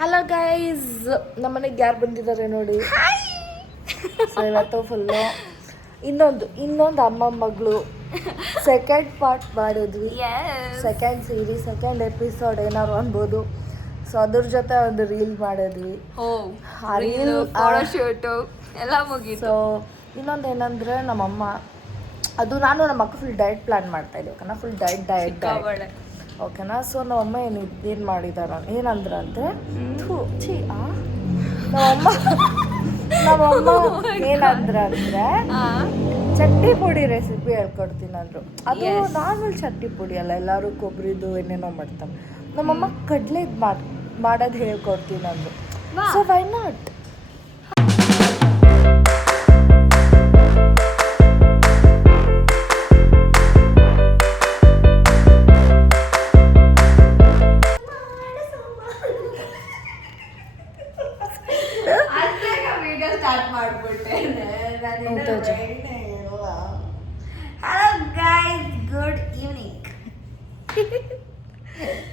Hello guys, ನಮ್ಮನೆಗೆ ಯಾರು ಬಂದಿದ್ದಾರೆ ನೋಡಿ. ಸೊ ಇವತ್ತು ಫುಲ್ಲು ಇನ್ನೊಂದು ಅಮ್ಮ ಮಗಳು ಸೆಕೆಂಡ್ ಪಾರ್ಟ್ ಮಾಡಿದ್ವಿ. ಸೆಕೆಂಡ್ ಸೀರೀಸ್, ಸೆಕೆಂಡ್ ಎಪಿಸೋಡ್ ಏನಾರು ಅನ್ಬೋದು. ಸೊ ಅದ್ರ ಜೊತೆ ಒಂದು ರೀಲ್ ಮಾಡಿದ್ವಿ. ಆ ರೀಲ್ ಶೂಟು ಎಲ್ಲ ಮುಗೀತು. ಸೊ ಇನ್ನೊಂದು ಏನಂದರೆ ನಮ್ಮಮ್ಮ ಅದು ನಾನು ನಮ್ಮ ಅಕ್ಕ ಫುಲ್ ಡಯಟ್ ಪ್ಲ್ಯಾನ್ ಮಾಡ್ತಾಯಿದ್ದೆ. ಓಕೆನಾ, ಫುಲ್ ಡಯಟ್ ಓಕೆನಾ. ಸೊ ನಮ್ಮಮ್ಮ ಏನು ಮಾಡಿದಾರ ಏನಂದ್ರೆ ನಮ್ಮಮ್ಮ ಏನಂದ್ರೆ ಅಂದರೆ ಚಟ್ನಿ ಪುಡಿ ರೆಸಿಪಿ ಹೇಳ್ಕೊಡ್ತೀನಿ ಅಂದರು. ಅದು ನಾರ್ಮಲ್ ಚಟ್ನಿ ಪುಡಿ ಅಲ್ಲ, ಎಲ್ಲರೂ ಕೊಬ್ಬರಿದು ಏನೇನೋ ಮಾಡ್ತಾರೆ. ನಮ್ಮಮ್ಮ ಕಡಲೆ ಮಾಡೋದು ಹೇಳ್ಕೊಡ್ತೀನಿ ಅಂದರು. So why not.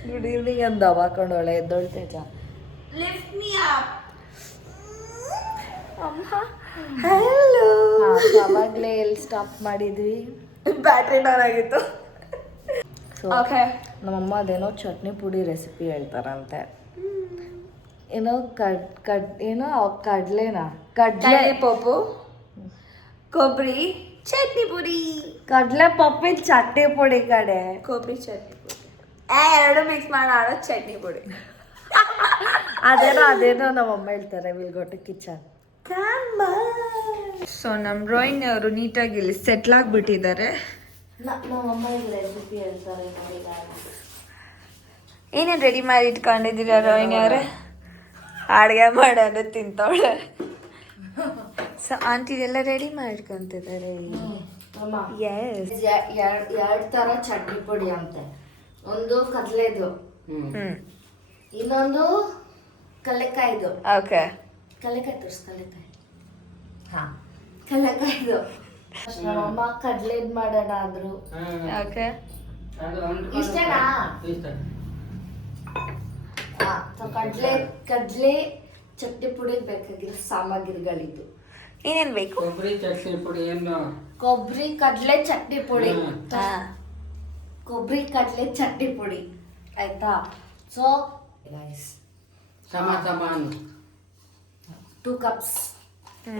Good evening ಅಂತ ದವಾಕೊಂಡು ಒಳ್ಳೆ ಎದ್ದೊಳ್ ತೇಜ. ಹಲೋ. ಅವಾಗಲೇ ಎಲ್ಲಿ ಸ್ಟಾಪ್ ಮಾಡಿದ್ವಿ, ಬ್ಯಾಟ್ರಿ ಡೌನ್ ಆಗಿತ್ತು. ಸೊ ನಮ್ಮಮ್ಮ ಅದೇನೋ ಚಟ್ನಿ ಪುಡಿ ರೆಸಿಪಿ ಹೇಳ್ತಾರಂತೆ. ಏನೋ ಏನೋ ಕಡಲೆ ಪಪ್ಪು ಕೊಬ್ಬರಿ ಚಟ್ನಿ ಪುಡಿ, ಕಡಲೆ ಪಪ್ಪಿನ ಚಟ್ನಿ ಪುಡಿ ಕಡೆ ಕೊಬ್ಬರಿ ಚಟ್ನಿ ಪುಡಿ ಎರಡು ಮಿಕ್ಸ್ ಮಾಡಿ ಆಡೋ ಚಟ್ನಿ ಪುಡಿ. ಅದೇನೋ ನಮ್ಮಮ್ಮ ಹೇಳ್ತಾರೆ, will go to kitchen. So ನಮ್ಮ ರೋಹಿಣಿ ಅವರು ನೀಟಾಗಿ ಇಲ್ಲಿ ಸೆಟ್ಲ್ ಆಗಿಬಿಟ್ಟಿದ್ದಾರೆ. ನಮ್ಮಮ್ಮ ರೆಸಿಪಿ ಹೇಳ್ತಾರೆ ನೋಡಿ. ಏನೇನು ರೆಡಿ ಮಾಡಿ ಇಟ್ಕೊಂಡಿದ್ದೀರಾ ರೋಹಿಣಿ ಅವರೇ? ಅಡುಗೆ ಮಾಡೋದು ತಿಂತವಳೆ. ಸೊ ಆಂಟಿ ಎಲ್ಲ ರೆಡಿ ಮಾಡ್ಕೊಂತಿದ್ದಾರೆ. ಎರಡು ಥರ ಚಟ್ನಿ ಪುಡಿ ಅಂತೆ. ಒಂದು ಕಡಲೆದು, ಇನ್ನೊಂದು ಕಡಲೆಕಾಯ್ದು. ಓಕೆ, ಕಡಲೆಕಾಯಿ ತೋರಿಸ್. ಕಡಲೆಕಾಯ್ದು ನಮ್ಮಮ್ಮ ಕಡಲೆದ್ ಮಾಡೋಣ ಅಂದ್ರು. ಓಕೆ, ಇಷ್ಟನಾ? ಕಡಲೆ ಚಟ್ನಿ ಪುಡಿ ಬೇಕಾಗಿರೋ ಸಾಮಗ್ರಿಗಳಿದ್ದು ಏನೇನು ಬೇಕು? ಕೊಬ್ಬರಿ ಕಡಲೆ ಚಟ್ನಿ ಪುಡಿ, ಕೊಬ್ಬರಿ ಕಡಲೆ ಚಟ್ನಿ ಪುಡಿ ಆಯ್ತಾ. ಸೊ ಗೈಸ್ 2 cups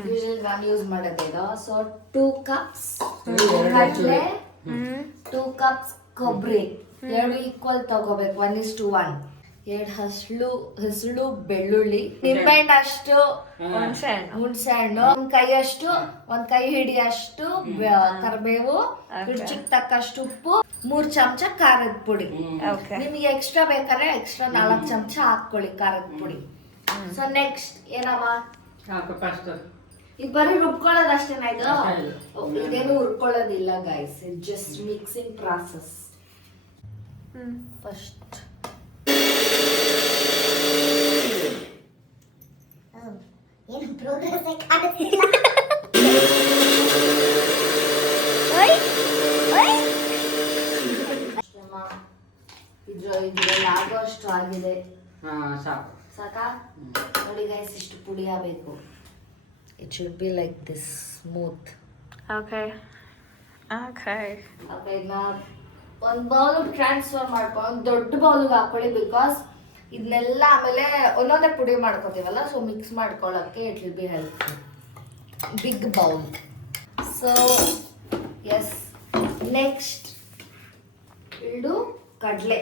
ಯೂಶಲಿ ನಾನು ಯೂಸ್ ಮಾಡೋದೇಗ. ಸೊ 2 cups ಕಡಲೆ, 2 cups ಕೊಬ್ಬರಿ, ಎರಡು ಈಕ್ವಲ್ ತಗೋಬೇಕು, 1:1. 2 ಹಸಿಳು ಬೆಳ್ಳುಳ್ಳಿ, ನಿಂಬೆಹಣ್ಣು ಅಷ್ಟು, ಹುಣಸೆ ಹಣ್ಣು, ಒಂದ್ ಕೈ ಹಿಡಿಯಷ್ಟು ಕರಿಬೇವು, ರುಚಿಗೆ ತಕ್ಕಷ್ಟು ಉಪ್ಪು, 3 ಚಮಚ ಖಾರದ ಪುಡಿ. ನಿಮ್ಗೆ ಎಕ್ಸ್ಟ್ರಾ ಬೇಕಾದ್ರೆ ಎಕ್ಸ್ಟ್ರಾ 4 ಚಮಚ ಹಾಕೊಳ್ಳಿ ಖಾರದ ಪುಡಿ. ಸೊ ನೆಕ್ಸ್ಟ್ ಏನಮ್ಮ? ಈಗ ಬರೀ ರುಬ್ಕೊಳ್ಳೋದು ಅಷ್ಟೇನಾ ಇದು? ಇದೇನು ಹುರ್ಕೊಳ್ಳೋದಿಲ್ಲ guys, it just mixing process. First ಏನು ಪ್ರೋಗ್ರೆಸ್ ಕಾಣುತ್ತಿಲ್ಲ. ಇದ್ರಲ್ಲಿ ಆಗೋ ಅಷ್ಟು ಆಗಿದೆ. ಸಾಕಾ? ನೋಡಿ ಗೈಸ್, ಇಷ್ಟು ಪುಡಿ ಆಗಬೇಕು. It should be like this smooth. Okay, ಇದನ್ನ ಒಂದು ಬೌಲ್ ಟ್ರಾನ್ಸ್ಫರ್ ಮಾಡ್ಕೊಂಡು ದೊಡ್ಡ ಬೌಲ್ಗೆ ಹಾಕೊಳ್ಳಿ. ಬಿಕಾಸ್ ಇದನ್ನೆಲ್ಲ ಆಮೇಲೆ ಒಂದೊಂದೇ ಪುಡಿ ಮಾಡ್ಕೋತೀವಲ್ಲ, ಸೊ ಮಿಕ್ಸ್ ಮಾಡ್ಕೊಳ್ಳೋಕ್ಕೆ it will be helpful. Big bowl. So yes, next ಇಡು ಕಡಲೆ,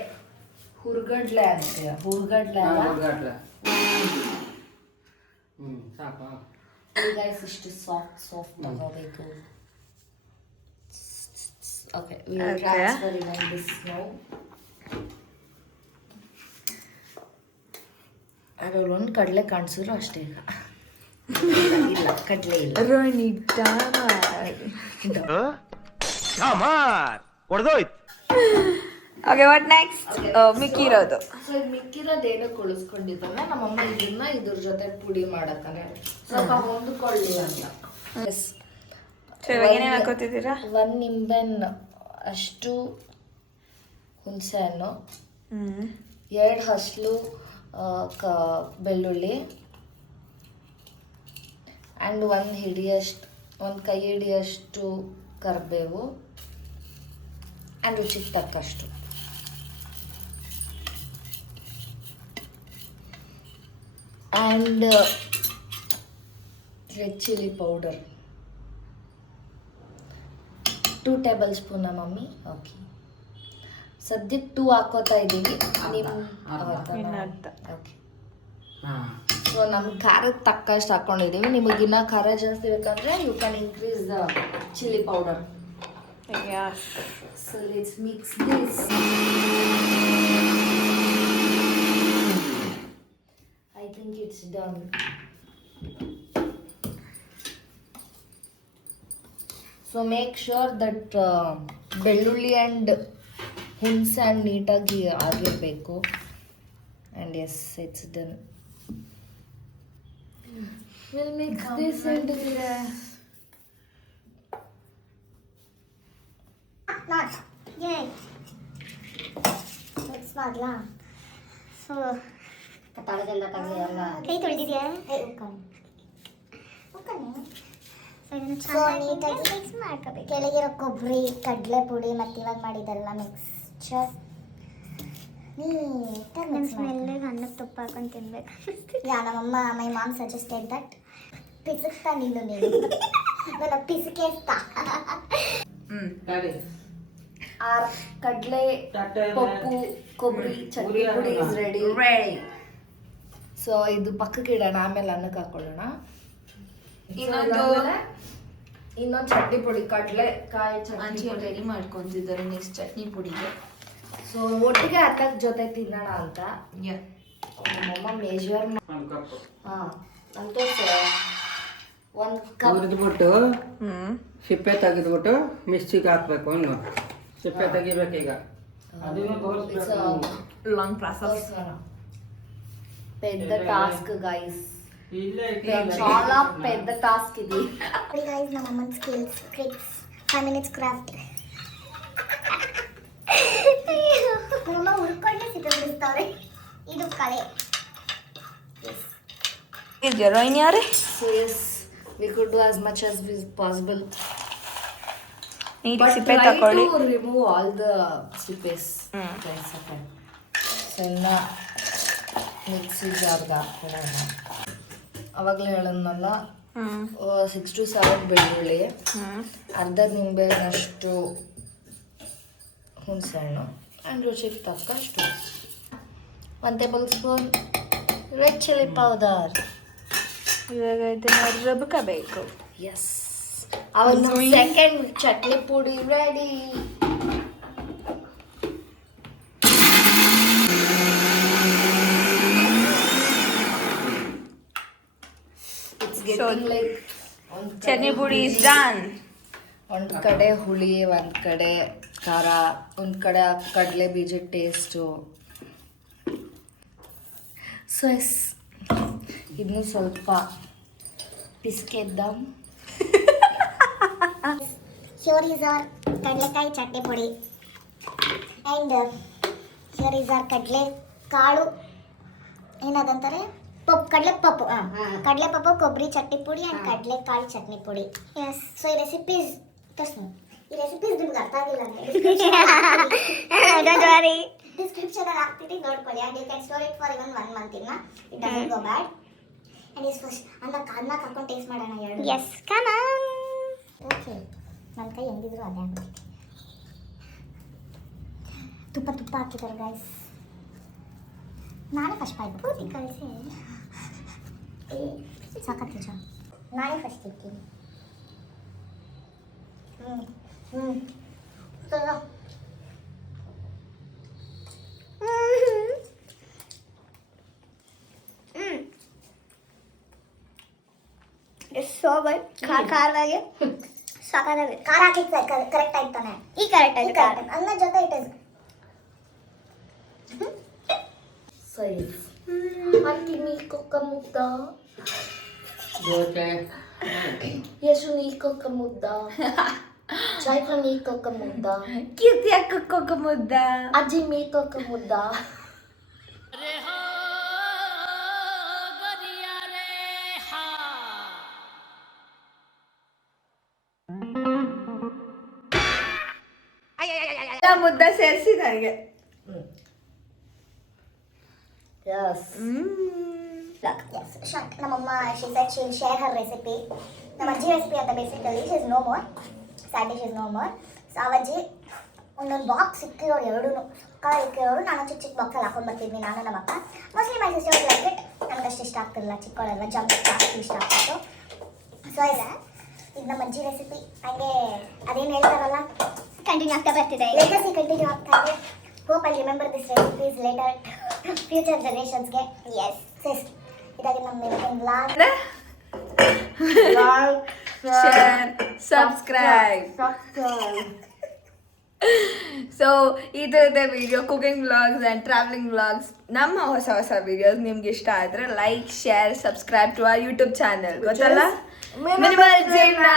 ಹುರ್ಗಡ್ಲೆ ಅಂತೀಯ. ಹುರ್ಗಡ್ಲೆ ಗೈಸ್, ಇಷ್ಟು ಸಾಫ್ಟ್ ತಗೋಬೇಕು. Okay, we will transfer even this now. ಅದ್ರಲ್ಲಿ ಒಂದು ಕಡಲೆ ಕಾಣಿಸಿದ್ರು ಅಷ್ಟೇ. ಈಗ ಇಲ್ಲ, ಕಡಲೆ ಇಲ್ಲ. Rohini okay, what next? ಮಿಕ್ಕಿರೋದು. ಸೊ ಇದು ಮಿಕ್ಕಿರೋದೇನು ಕುಳಿಸ್ಕೊಂಡಿದ್ದಲ್ಲ, ನಮ್ಮಮ್ಮ ಇದನ್ನ ಇದ್ರ ಜೊತೆ ಪುಡಿ ಮಾಡಕ್ಕನೆ ಸ್ವಲ್ಪ ಹೊಂದ್ಕೊಳ್ಳಿ ಅಂತ. ಎಸ್, ಏನೇನು ಹಾಕೋತಿದ್ದೀರಾ? 1 ನಿಂಬೆಹಣ್ಣು ಅಷ್ಟು, ಹುಣಸೆ ಹಣ್ಣು, 2 ಹಸಿಳು ಬೆಳ್ಳುಳ್ಳಿ ಆ್ಯಂಡ್ ಒಂದು ಕೈ ಹಿಡಿಯಷ್ಟು ಕರಿಬೇವು ಆ್ಯಂಡ್ ರುಚಿಗೆ ತಕ್ಕಷ್ಟು. And red chilli powder 2 tablespoon mummy. Okay, ಸದ್ಯಕ್ಕೆ 2 ಹಾಕೋತಾ ಇದ್ದೀವಿ. ಓಕೆ, ಸೊ ನಮ್ಗೆ ಖಾರದ ತಕ್ಕಷ್ಟು ಹಾಕ್ಕೊಂಡಿದ್ದೀವಿ. ನಿಮಗಿನ್ನ ಖಾರ ಜಾಸ್ತಿ ಬೇಕಂದರೆ you can increase the chilli powder. So let's mix this. I think it's done. So make sure that ಬೆಳ್ಳುಳ್ಳಿ ಆ್ಯಂಡ್ ಹುಣಸೆಹಣ್ಣು ನೀಟಾಗಿ ಆಗಿರಬೇಕು. And yes, it's done. We'll mix this into this. Not yet. It's magla. So ಕತ್ತಾಳದೆಲ್ಲ ತೆಗೆಯಲ್ಲ. ಕೈ ತೊಳೆದಿದ್ಯಾ? So ನೀಟಾಗಿ mix ಮಾಡ್ಕೋಬೇಕು. ಕೆಳಗಿರೋ ಕೊಬ್ಬರಿ, ಕಡಲೆ ಪುಡಿ ಮತ್ತು ಇವಾಗ ಮಾಡಿದೆಲ್ಲ ಮಿಕ್ಸ್ಚರ್ ನೀಟಾಗಿ ಮಿಕ್ಸ್ ಸ್ಮೆಲ್ಲಿಗೆ ಅನ್ನಕ್ಕೆ ತುಪ್ಪ ಹಾಕೊಂಡು ತಿನ್ಬೇಕು. ನಮ್ಮಮ್ಮ ಮೈ ಮಾಮ್ ಸಜೆಸ್ಟೆಡ್ ದಟ್ ಪಿಸುಕ್ತಾ ನಿಲ್ಲು ನೀನು ನನ್ನ ಪಿಸುಕೇಸ್ತಾ. ಕಡಲೆ ಪಪ್ಪು ಕೊಬ್ಬರಿ ಚಟ್ನಿ ಪುಡಿ ಇಸ್ ರೆಡಿ. ಸೊ ಇದು ಪಕ್ಕಕ್ಕೆ ಇಡೋಣ, ಆಮೇಲೆ ಅನ್ನಕ್ಕೆ ಹಾಕೊಳ್ಳೋಣ. ಇನ್ನೊಂದು ಚಟ್ನಿ ಪುಡಿ, ಕಡಲೆಕಾಯಿ ಚಟ್ನಿ ರೆಡಿ ಮಾಡ್ಕೊಂತಿದ್ದಾರೆ ನೆಕ್ಸ್ಟ್ ಚಟ್ನಿ ಪುಡಿಗೆ. ಸೊ ಒಟ್ಟಿಗೆ ಹತ್ತಕ್ಕೆ ಜೊತೆ ತಿನ್ನೋಣ ಅಂತ ನಮ್ಮಮ್ಮ ಮೆಜರ್ ಅಂತ 1 ಕಪ್ ಹುರಿದ್ಬಿಟ್ಟು ಸಿಪ್ಪೆ ತೆಗೆದ್ಬಿಟ್ಟು ಮಿಕ್ಸಿಗೆ ಹಾಕ್ಬೇಕು. ಅನ್ನು ಸಿಪ್ಪೆ ತೆಗಿಬೇಕೀಗ. ಲಾಂಗ್ ಪ್ರಾಸೆಸ್, పెద్ద టాస్క్ గైస్, చాలా పెద్ద టాస్క్ ఇది. గైస్ నా మమ్మన్ స్కిల్స్ ట్రిక్స్ 5 minutes క్రాఫ్ట్. ನಮ್ಮ ಹುರ್ಕೊಂಡೆ ಸಿದ್ಧಪಡಿಸ್ತಾರೆ. ಇದು ಕಲೆ. ರೋಹಿಣಿ ಅವರೇ, So yes, we could do as much as possible. ನೀರಿಗೆ But ಸಿಪ್ಪೆ try ತಕೊಳ್ಳಿ. to remove all the sippes. Guys, okay. So ಇನ್ನ ಮಿಕ್ಸಿ ಜಾರ್ಗೆ ಹಾಕೋಣ. ಅವಾಗಲೇ ಹೇಳೋದ್ನಲ್ಲ, 6 to 7 ಬೆಳ್ಳುಳ್ಳಿ, ಅರ್ಧ ನಿಂಬೆಹಣ್ಣಷ್ಟು ಹುಣಸೆಹಣ್ಣು ಆ್ಯಂಡ್ ರುಚಿಗೆ ತಕ್ಕಷ್ಟು 1 table spoon red chilli powder. ಇವಾಗ ಇದನ್ನ ರುಬ್ಕೋಬೇಕು. ಎಸ್, ಅವಾಗ ಸೆಕೆಂಡ್ ಚಟ್ನಿ ಪುಡಿ ರೆಡಿ. ಚಟ್ನಿ ಪುಡಿ ಇಸ್ ಡನ್. ಒಂದು ಕಡೆ ಹುಳಿ, ಒಂದು ಕಡೆ ಖಾರ, ಒಂದು ಕಡೆ ಕಡಲೆ ಬೀಜದ ಟೇಸ್ಟು. ಸೊ ಎಸ್, ಇದನ್ನು ಸ್ವಲ್ಪ ಬಿಸ್ಕೆದ್ದಾಂ. Here is our ಕಡಲೆಕಾಯಿ ಚಟ್ನಿ ಪುಡಿ ಆ್ಯಂಡ್ here is our ಕಡಲೆ ಕಾಳು, ಏನದಂತಾರೆ ಕಡಲೆ ಪಪ್ಪು ಕೊಬ್ಬರಿ ಚಟ್ನಿ ಪುಡಿ ಆ್ಯಂಡ್ ಕಡಲೆ ಕಾಳು ಚಟ್ನಿ ಪುಡಿ. ಎಸ್, ಸೊ ಈ ರೆಸಿಪೀಸ್ ನಿಮ್ಗೆ ಅರ್ಥ ಆಗಿಲ್ಲ ಅಂದರೆ ಡಿಸ್ಕ್ರಿಪ್ಷನಲ್ಲಿ ಹಾಕ್ತೀನಿ, ನೋಡ್ಕೊಳ್ಳಿ. And you can store it for even 1 month. It doesn't go bad. And is first ಅನ್ನ ಹಾಕೊಂಡು ಟೇಸ್ಟ್ ಮಾಡೋಣ ಎರಡು. ಎಸ್ ಕಮ. ಓಕೆ, ನನ್ನ ಕೈ ಹೆಂಗಿದ್ರು ಅದೇ ಆಗ್ತೈತಿ. ತುಪ್ಪ ಹಾಕಿದ್ದಾರೆ ಗೈಸ್. ನಾನೇ ಫಸ್ಟ್ ಬಾಯ್ ಪೂರ್ತಿ ಕಳಿಸಿ ಸಾಕತ್ತು ನಿಜ. ನಾನೇ ಫಸ್ಟ್ ಇರ್ತೀನಿ. ಖಾರವಾಗಿ ಸಾಕಾಗಿ ಖಾರ ಹಾಕಿತ್ತು ಕರೆಕ್ಟ್ ಆಯ್ತು ತಾನೆ. ಈ ಕರೆಕ್ಟ್ ಆಯ್ತು ಅನ್ನ ಜೊತೆ ಇಟ್ಟಿದ್ದು. ಸರಿ, ಆಂಟಿ ನೀಕೊಕ್ಕ ಮುದ್ದ, ಯಶು ನೀಕೊಕ್ಕ ಮುದ್ದ, ಜೈಫ ನೀಕೊಕ್ಕ ಮುದ್ದ, ಕೀರ್ತಿ ಅಕ್ಕಕ್ಕೊಕ್ಕ ಮುದ್ದ, ಅಜ್ಜಿ ಮೀಕೊಕ್ಕ ಮುದ್ದ. ಮುದ್ದೆ ಸೇರಿಸಿ ನನಗೆ. ಯಸ್ ನಮ್ಮಮ್ಮ she said she'll share her recipe. ನಮ್ಮ ಅಜ್ಜಿ ರೆಸಿಪಿ ಅಂತ basically she is no more, sadly she is no more. So ಅವಜ್ಜಿ ಒಂದೊಂದು ಬಾಕ್ಸ್ ಇಕ್ಕಿರೋರು ಎರಡೂ ಇಕ್ಕಿರೋರು. ನಾನು ಚಿಕ್ಕ ಚಿಕ್ಕ ಬಾಕ್ಸಲ್ಲಿ ಹಾಕೊಂಡು ಬರ್ತಿದ್ವಿ ನಾನು ನಮ್ಮ ಅಕ್ಕ. Mostly my sister like it. ನನಗೆ ಅಷ್ಟು ಇಷ್ಟ ಆಗ್ತಿರಲಿಲ್ಲ, ಚಿಕ್ಕವಳೆಲ್ಲ ಜಂಪ್ ಜಾಸ್ತಿ ಇಷ್ಟ ಆಗ್ತಿತ್ತು. ಸೊ ಇಲ್ಲ ಇದು ನಮ್ಮ ಅಜ್ಜಿ ರೆಸಿಪಿ. ಹಾಗೆ ಅದೇನು ಹೇಳ್ತಾರಲ್ಲ, ಕಂಟಿನ್ಯೂ ಆಗ್ತಾ ಬರ್ತಿದೆ, ಲೆಗಸಿ ಕಂಟಿನ್ಯೂ ಆಗ್ತಾ ಇದೆ. Hope I remember this recipes later future ಜನರೇಷನ್ಸ್ಗೆ. ಎಸ್ ಸಿಸ್, ಇದಾಗಿ ನಮ್ಮ ಇವತ್ತಿನ ವ್ಲಾಗ್. Share, subscribe. ಸೊ ಈ ಥರದ video, cooking vlogs and travelling vlogs, ನಮ್ಮ ಹೊಸ ಹೊಸ ವಿಡಿಯೋಸ್ ನಿಮ್ಗೆ ಇಷ್ಟ ಆದರೆ like, share, subscribe to our YouTube channel. ಗೊತ್ತಲ್ಲ, ಮಿನಿಮಲ್ ಜೀವನ.